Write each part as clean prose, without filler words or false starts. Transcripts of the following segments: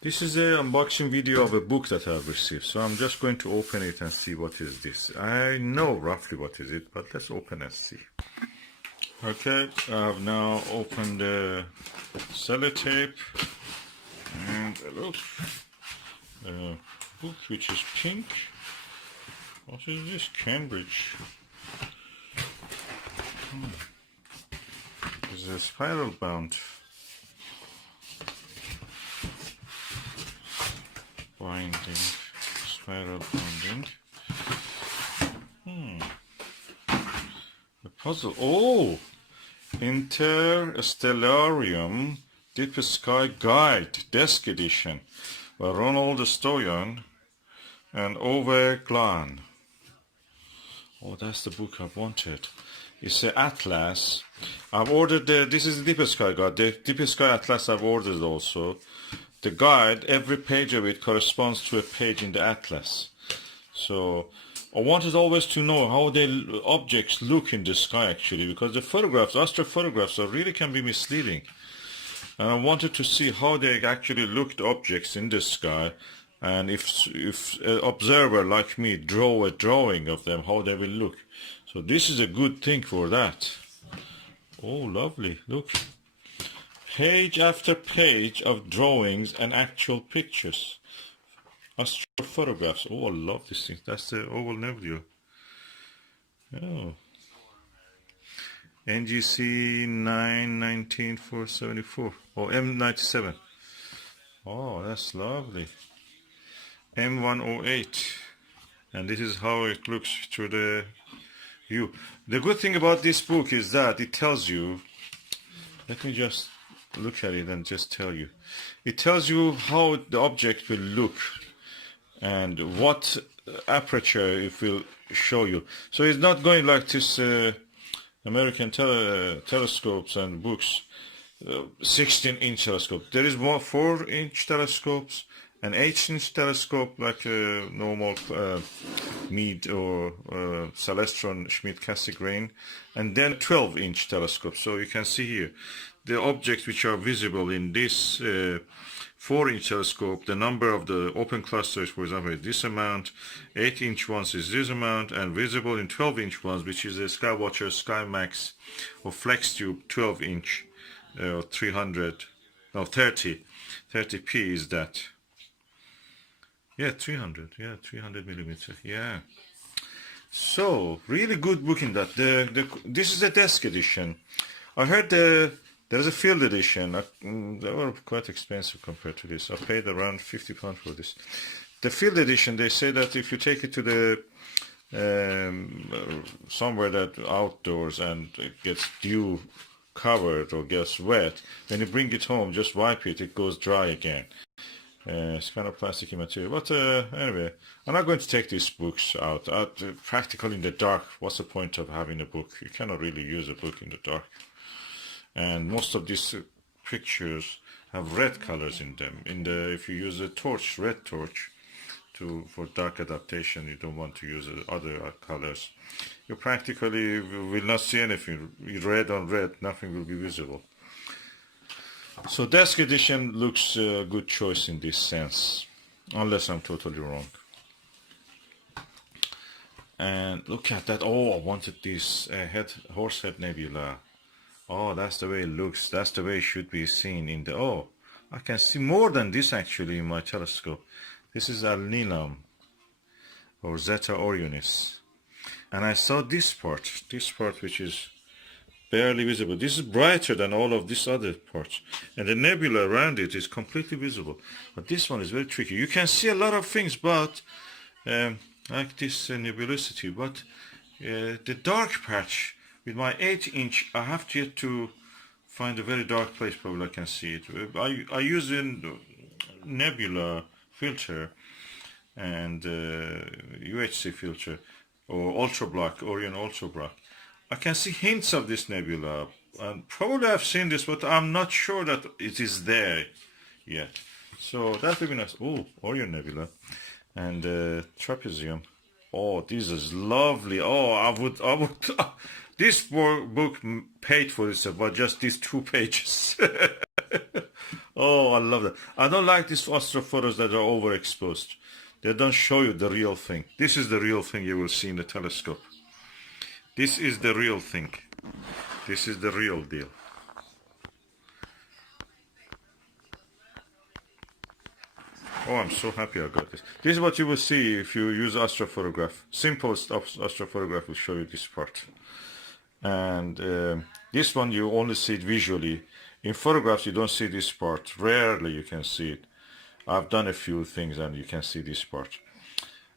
This is an unboxing video of a book that I've received. So I'm just going to open it and see what is this. I know roughly what is it, but let's open and see. Okay, I've now opened the sellotape and look, a book which is pink. What is this? Cambridge. It's a spiral bound binding, spiral binding. The puzzle. Oh, Interstellarum Deep Sky Guide Desk Edition by Ronald Stoyan and Ove Glan. Oh, that's the book I wanted. It's an atlas. I've ordered this is the Deep Sky Guide. The Deep Sky Atlas I've ordered also. The guide, every page of it corresponds to a page in the atlas. So I wanted always to know how the objects look in the sky actually, because the photographs, astrophotographs, really can be misleading. And I wanted to see how they actually look, the objects in the sky, and if an observer like me draw a drawing of them, how they will look. So this is a good thing for that. Oh, lovely, look. Page after page of drawings and actual pictures. Astrophotographs. Oh, I love this thing. That's the Oval Nebula. Oh. NGC 919474. Oh, M97. Oh, that's lovely. M108. And this is how it looks through the view. The good thing about this book is that it tells you, let me just look at it and just tell you. It tells you how the object will look and what aperture it will show you. So it's not going like this American telescopes and books, 16-inch telescope. There is more 4-inch telescopes, an 8-inch telescope like a normal Meade or Celestron Schmidt-Cassegrain, and then 12-inch telescope. So you can see here the objects which are visible in this 4-inch telescope. The number of the open clusters, for example, is this amount, 8-inch ones is this amount, and visible in 12-inch ones, which is the Skywatcher SkyMax or FlexTube 12-inch or 30p is that. Yeah, 300 millimeter. Yeah. So really good book in that. This is the desk edition. I heard there's a field edition. They were quite expensive compared to this. I paid around £50 for this. The field edition, they say that if you take it to the somewhere that outdoors and it gets dew covered or gets wet, when you bring it home, just wipe it, it goes dry again. It's kind of plasticky material. But anyway, I'm not going to take these books out. Practically in the dark, what's the point of having a book? You cannot really use a book in the dark. And most of these pictures have red colors in them. If you use a torch, red torch, for dark adaptation, you don't want to use other colors. You practically will not see anything. Red on red, nothing will be visible. So desk edition looks a good choice in this sense, unless I'm totally wrong. And look at that. Oh, I wanted this Horsehead Nebula. Oh, that's the way it looks. That's the way it should be seen in the... Oh, I can see more than this actually in my telescope. This is Alnilam or Zeta Orionis. And I saw this part which is barely visible. This is brighter than all of these other parts. And the nebula around it is completely visible. But this one is very tricky. You can see a lot of things, but like this nebulosity. But the dark patch, with my 8-inch, I have yet to find a very dark place. Probably I can see it. I use a nebula filter and UHC filter or ultra black, Orion ultra black. I can see hints of this nebula, and probably I've seen this, but I'm not sure that it is there yet. So that would be nice. Oh, Orion Nebula and trapezium. Oh, this is lovely. Oh, I would. This book paid for itself, but just these 2 pages. Oh, I love that. I don't like these astrophotos that are overexposed. They don't show you the real thing. This is the real thing you will see in the telescope. This is the real thing. This is the real deal. Oh, I'm so happy I got this. This is what you will see if you use astrophotograph. Simplest astrophotograph will show you this part. And this one you only see it visually. In photographs you don't see this part. Rarely you can see it. I've done a few things and you can see this part.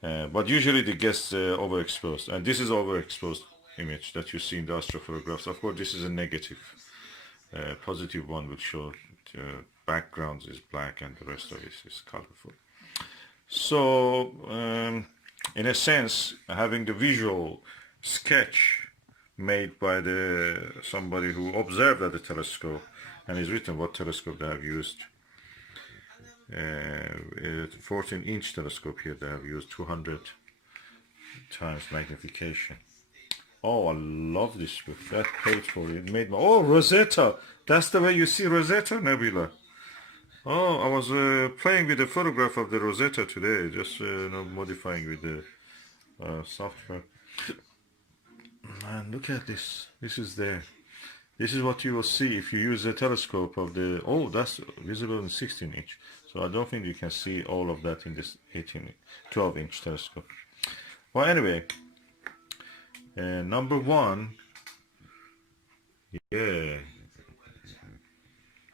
But usually it gets overexposed. And this is overexposed image that you see in the astrophotographs. Of course this is a negative. Positive one will show background is black and the rest of it is colorful. So in a sense, having the visual sketch made by somebody who observed at the telescope and is written what telescope they have used. 14-inch telescope here they have used 200 times magnification. Oh, I love this book. That page for it made my... Oh, Rosetta. That's the way you see Rosetta Nebula. Oh, I was playing with a photograph of the Rosetta today, just modifying with the software. Man, look at this. This is there. This is what you will see if you use the telescope of the... Oh, that's visible in 16-inch. So I don't think you can see all of that in this 12-inch telescope. Well, anyway, number one, yeah,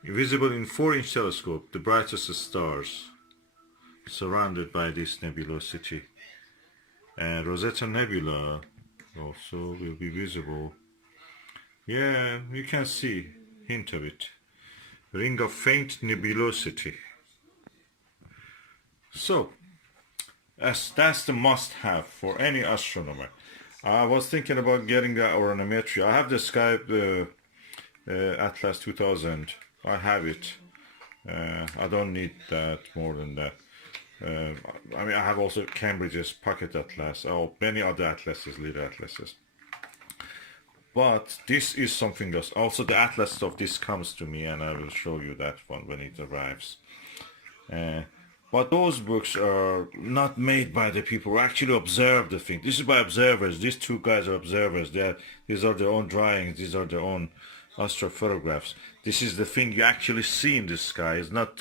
visible in 4-inch telescope, the brightest stars surrounded by this nebulosity. And Rosetta Nebula also will be visible. Yeah, you can see hint of it. Ring of faint nebulosity. So that's the must-have for any astronomer. I was thinking about getting the oranometry. I have the Sky Atlas 2000. I have it. I don't need that more than that. I mean, I have also Cambridge's Pocket Atlas, or many other atlases, little atlases. But this is something else. Also, the atlas of this comes to me, and I will show you that one when it arrives. But those books are not made by the people who actually observe the thing. This is by observers. These two guys are observers. These are their own drawings. These are their own astrophotographs. This is the thing you actually see in the sky. It's not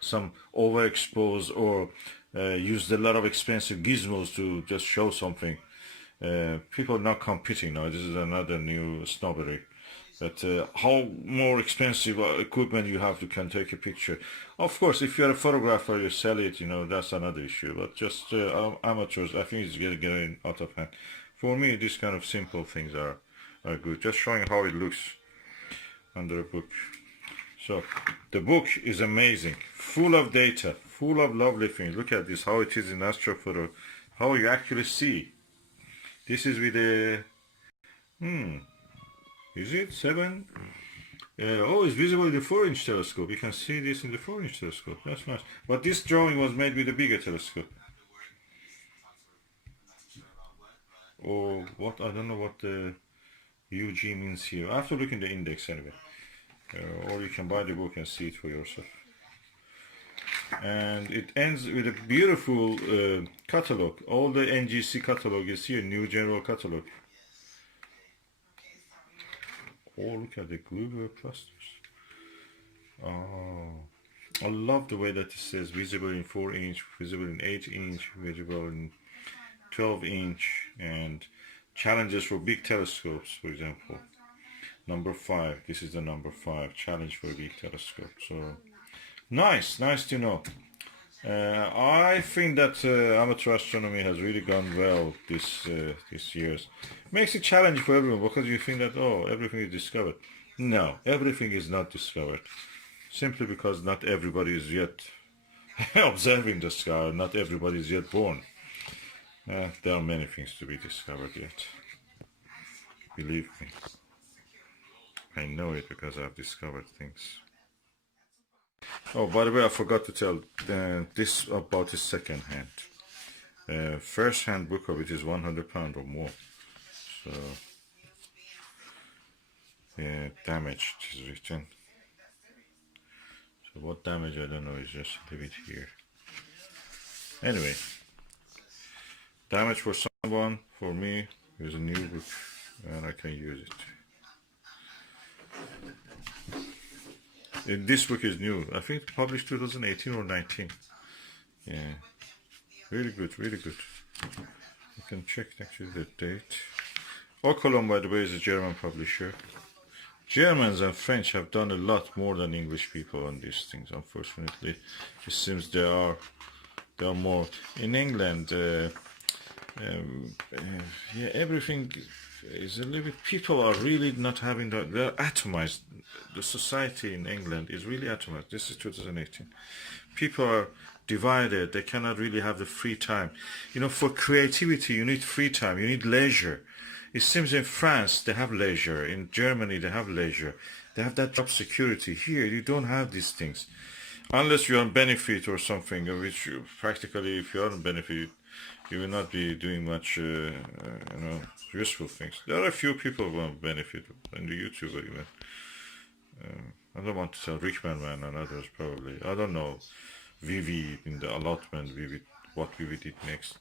some overexposed or used a lot of expensive gizmos to just show something. People are not competing now. This is another new snobbery. But how more expensive equipment you have, you can take a picture. Of course, if you're a photographer, you sell it, that's another issue. But just amateurs, I think it's getting out of hand. For me, these kind of simple things are good. Just showing how it looks under a book. So, the book is amazing. Full of data, full of lovely things. Look at this, how it is in astrophoto. How you actually see. This is with a... Is it 7? Oh, it's visible in the 4-inch telescope. You can see this in the 4-inch telescope. That's nice. But this drawing was made with a bigger telescope. Or what? I don't know what the UG means here. I have to look in the index anyway. Or you can buy the book and see it for yourself. And it ends with a beautiful catalog. All the NGC catalog is here. New General Catalog. Oh, look at the globular clusters. Oh, I love the way that it says visible in 4-inch, visible in 8-inch, visible in 12-inch, and challenges for big telescopes, for example. Number 5. This is the number 5 challenge for a big telescope. So nice to know. I think that amateur astronomy has really gone well this years. Makes it challenging for everyone because you think that everything is discovered. No, everything is not discovered. Simply because not everybody is yet observing the sky. Not everybody is yet born. There are many things to be discovered yet. Believe me. I know it because I've discovered things. Oh, by the way, I forgot to tell this about the second hand. First hand book of it is £100 or more. So, damaged is written. So what damage, I don't know, is just leave it here. Anyway, damage for someone, for me, is a new book, and I can use it. This book is new. I think published 2018 or 19. Yeah, really good, really good. You can check actually the date. Ocolon, by the way, is a German publisher. Germans and French have done a lot more than English people on these things. Unfortunately, it seems they are more in England. Yeah, everything is a little bit. People are really not having that. They're atomized. The society in England is really atomized. This is 2018. People are divided. They cannot really have the free time. You know, for creativity, you need free time. You need leisure. It seems in France they have leisure. In Germany they have leisure. They have that job security. Here you don't have these things, unless you're on benefit or something. Which you, practically, if you're on benefit, you will not be doing much, useful things. There are a few people who want benefit in the YouTube even. I don't want to tell Rickman Man and others probably. I don't know Vivi in the allotment, Vivi, what Vivi did next.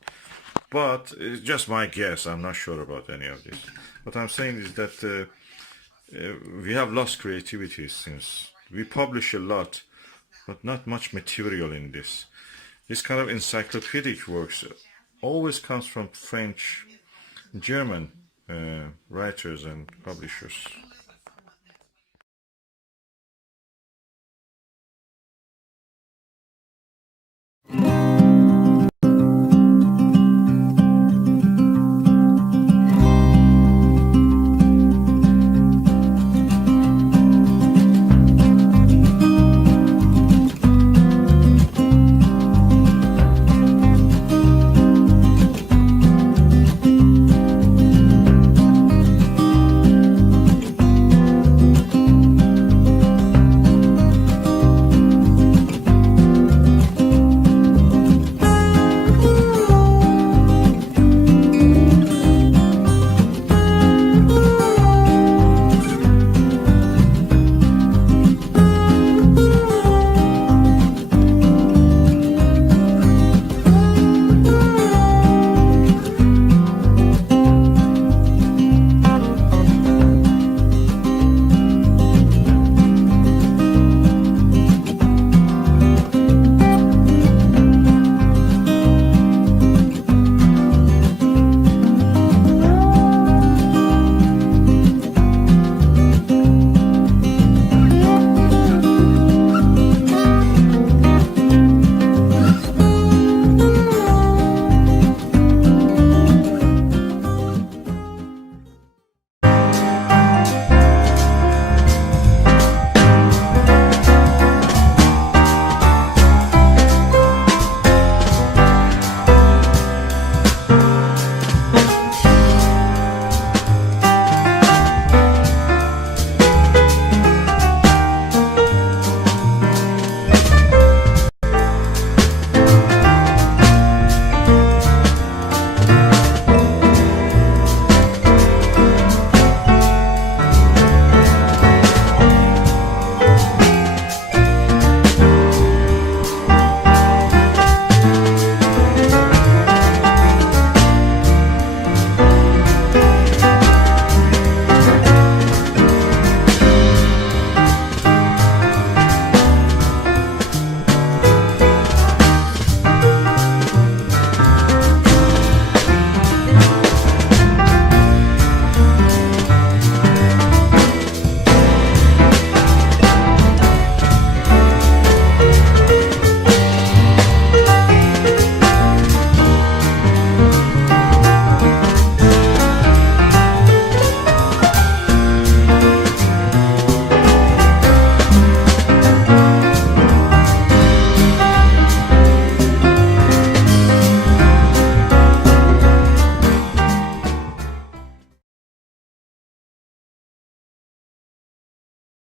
But it's just my guess. I'm not sure about any of this. What I'm saying is that we have lost creativity since we publish a lot, but not much material in this. This kind of encyclopedic works always comes from French, German writers and publishers.